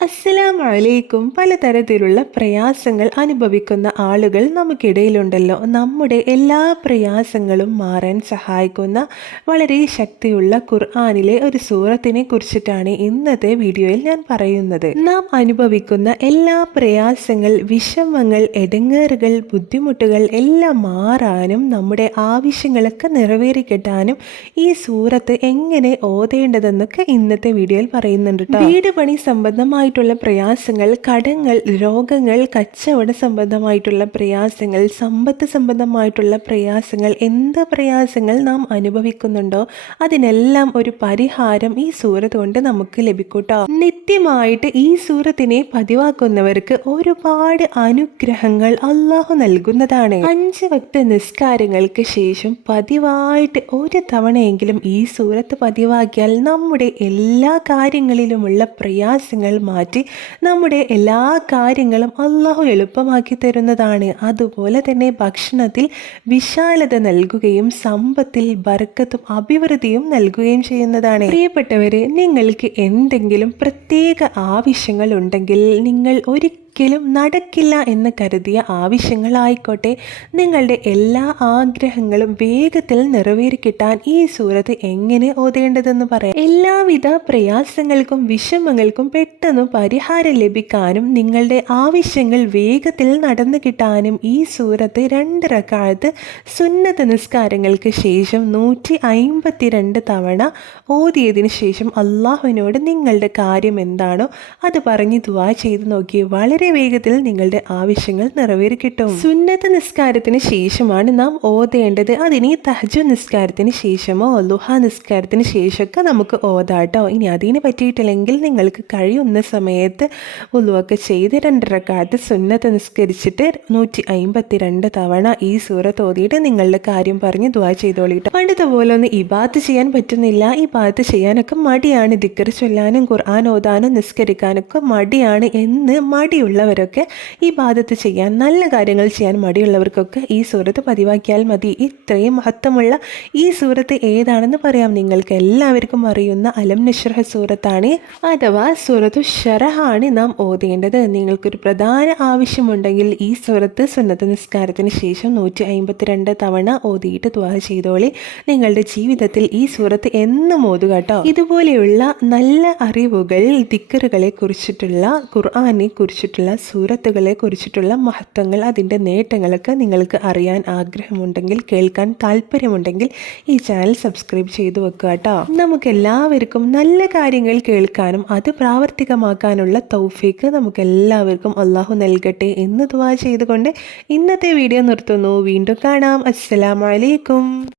അസ്സലാമലൈക്കും. പലതരത്തിലുള്ള പ്രയാസങ്ങൾ അനുഭവിക്കുന്ന ആളുകൾ നമുക്കിടയിലുണ്ടല്ലോ. നമ്മുടെ എല്ലാ പ്രയാസങ്ങളും മാറാൻ സഹായിക്കുന്ന വളരെ ശക്തിയുള്ള ഖുർആാനിലെ ഒരു സൂറത്തിനെ കുറിച്ചിട്ടാണ് ഇന്നത്തെ വീഡിയോയിൽ ഞാൻ പറയുന്നത്. നാം അനുഭവിക്കുന്ന എല്ലാ പ്രയാസങ്ങൾ വിഷമങ്ങൾ എടങ്ങേറുകൾ ബുദ്ധിമുട്ടുകൾ എല്ലാം മാറാനും നമ്മുടെ ആവശ്യങ്ങളൊക്കെ നിറവേറിക്കിട്ടാനും ഈ സൂറത്ത് എങ്ങനെ ഓതേണ്ടതെന്നൊക്കെ ഇന്നത്തെ വീഡിയോയിൽ പറയുന്നുണ്ട് വീട് പണി സംബന്ധമായി സംബന്ധമായിട്ടുള്ള പ്രയാസങ്ങൾ കടങ്ങൾ രോഗങ്ങൾ കച്ചവട സംബന്ധമായിട്ടുള്ള പ്രയാസങ്ങൾ സമ്പത്ത് സംബന്ധമായിട്ടുള്ള പ്രയാസങ്ങൾ എന്ത് പ്രയാസങ്ങൾ നാം അനുഭവിക്കുന്നുണ്ടോ അതിനെല്ലാം ഒരു പരിഹാരം ഈ സൂറത്ത് കൊണ്ട് നമുക്ക് ലഭിക്കൂട്ടോ. നിത്യമായിട്ട് ഈ സൂറത്തിനെ പതിവാക്കുന്നവർക്ക് ഒരുപാട് അനുഗ്രഹങ്ങൾ അള്ളാഹു നൽകുന്നതാണ്. അഞ്ച് ഭക്ത നിസ്കാരങ്ങൾക്ക് ശേഷം പതിവായിട്ട് ഒരു തവണയെങ്കിലും ഈ സൂറത്ത് പതിവാക്കിയാൽ നമ്മുടെ എല്ലാ കാര്യങ്ങളിലുമുള്ള പ്രയാസങ്ങൾ മാറ്റി നമ്മുടെ എല്ലാ കാര്യങ്ങളും അള്ളാഹു എളുപ്പമാക്കി തരുന്നതാണ്. അതുപോലെ തന്നെ ഭക്ഷണത്തിൽ വിശാലത നൽകുകയും സമ്പത്തിൽ ബർക്കത്തും അഭിവൃദ്ധിയും നൽകുകയും ചെയ്യുന്നതാണ്. പ്രിയപ്പെട്ടവരെ നിങ്ങൾക്ക് എന്തെങ്കിലും പ്രത്യേക ആവശ്യങ്ങൾ ഉണ്ടെങ്കിൽ നിങ്ങൾ ഒരിക്കലും ഒരിക്കലും നടക്കില്ല എന്ന് കരുതിയ ആവശ്യങ്ങളായിക്കോട്ടെ നിങ്ങളുടെ എല്ലാ ആഗ്രഹങ്ങളും വേഗത്തിൽ നിറവേറിക്കിട്ടാൻ ഈ സൂറത്ത് എങ്ങനെ ഓതേണ്ടതെന്ന് പറയാം. എല്ലാവിധ പ്രയാസങ്ങൾക്കും വിഷമങ്ങൾക്കും പെട്ടെന്ന് പരിഹാരം ലഭിക്കാനും നിങ്ങളുടെ ആവശ്യങ്ങൾ വേഗത്തിൽ നടന്നു കിട്ടാനും ഈ സൂറത്ത് രണ്ടിറക്കാലത്ത് സുന്നത നിസ്കാരങ്ങൾക്ക് ശേഷം നൂറ്റി അയിമ്പത്തിരണ്ട് തവണ ഓതിയതിനു ശേഷം അള്ളാഹുവിനോട് നിങ്ങളുടെ കാര്യം എന്താണോ അത് പറഞ്ഞ് ദുവാ ചെയ്ത് നോക്കി വളരെ വേഗത്തിൽ നിങ്ങളുടെ ആവശ്യങ്ങൾ നിറവേറി കിട്ടും സുന്നത്ത നിസ്കാരത്തിന് ശേഷമാണ് നാം ഓതേണ്ടത്. അതിനി തഹജു നിസ്കാരത്തിന് ശേഷമോ ലുഹ നിസ്കാരത്തിന് ശേഷമൊക്കെ നമുക്ക് ഓതാട്ടോ ഇനി അതിനെ പറ്റിയിട്ടില്ലെങ്കിൽ നിങ്ങൾക്ക് കഴിയുന്ന സമയത്ത് ഉലുവൊക്കെ ചെയ്ത് രണ്ടരക്കാലത്ത് സുന്നത്ത് നിസ്കരിച്ചിട്ട് നൂറ്റി അമ്പത്തി രണ്ട് തവണ ഈ സൂറത്ത് ഓതിയിട്ട് നിങ്ങളുടെ കാര്യം പറഞ്ഞ് ദുവാ പണ്ടത്തെ പോലെ ഒന്ന് ഇബാത്ത് ചെയ്യാൻ പറ്റുന്നില്ല. ഈ ബാത്ത് ചെയ്യാനൊക്കെ മടിയാണ്. ദിക്കർ ചൊല്ലാനും ഖുർആൻ ഓതാനും നിസ്കരിക്കാനൊക്കെ മടിയാണ് എന്ന് മടിയുള്ള ഉള്ളവരൊക്കെ ഈ ബാധത്ത് ചെയ്യാൻ നല്ല കാര്യങ്ങൾ ചെയ്യാൻ മടിയുള്ളവർക്കൊക്കെ ഈ സൂറത്ത് പതിവാക്കിയാൽ മതി. ഇത്രയും മഹത്വമുള്ള ഈ സൂറത്ത് ഏതാണെന്ന് പറയാം. നിങ്ങൾക്ക് എല്ലാവർക്കും അറിയുന്ന അലം നിഷ്റഹ സൂറത്താണ് അഥവാ സൂറത്തു ഷറഹാണ് നാം ഓതേണ്ടത്. നിങ്ങൾക്കൊരു പ്രധാന ആവശ്യമുണ്ടെങ്കിൽ ഈ സൂറത്ത് സുന്നത്ത് നിസ്കാരത്തിന് ശേഷം നൂറ്റി അമ്പത്തിരണ്ട് തവണ ഓതിയിട്ട് ദ്വാഹ ചെയ്തോളി. നിങ്ങളുടെ ജീവിതത്തിൽ ഈ സൂറത്ത് എന്നും ഓതുക കേട്ടോ. ഇതുപോലെയുള്ള നല്ല അറിവുകൾ ദിക്കറുകളെ കുറിച്ചിട്ടുള്ള ഖുർആാനെ കുറിച്ചിട്ടുള്ള കുറിച്ചിട്ടുള്ള സൂറത്തുകളെ കുറിച്ചിട്ടുള്ള മഹത്വങ്ങൾ അതിന്റെ നേട്ടങ്ങളൊക്കെ നിങ്ങൾക്ക് അറിയാൻ ആഗ്രഹമുണ്ടെങ്കിൽ കേൾക്കാൻ താല്പര്യമുണ്ടെങ്കിൽ ഈ ചാനൽ സബ്സ്ക്രൈബ് ചെയ്തു വെക്കുക കേട്ടോ നമുക്ക് എല്ലാവർക്കും നല്ല കാര്യങ്ങൾ കേൾക്കാനും അത് പ്രാവർത്തികമാക്കാനുള്ള തൗഫീക്ക് നമുക്ക് എല്ലാവർക്കും അള്ളാഹു നൽകട്ടെ എന്ന് ദുവാ ചെയ്തുകൊണ്ട് ഇന്നത്തെ വീഡിയോ നിർത്തുന്നു. വീണ്ടും കാണാം. അസ്സലാമലൈക്കും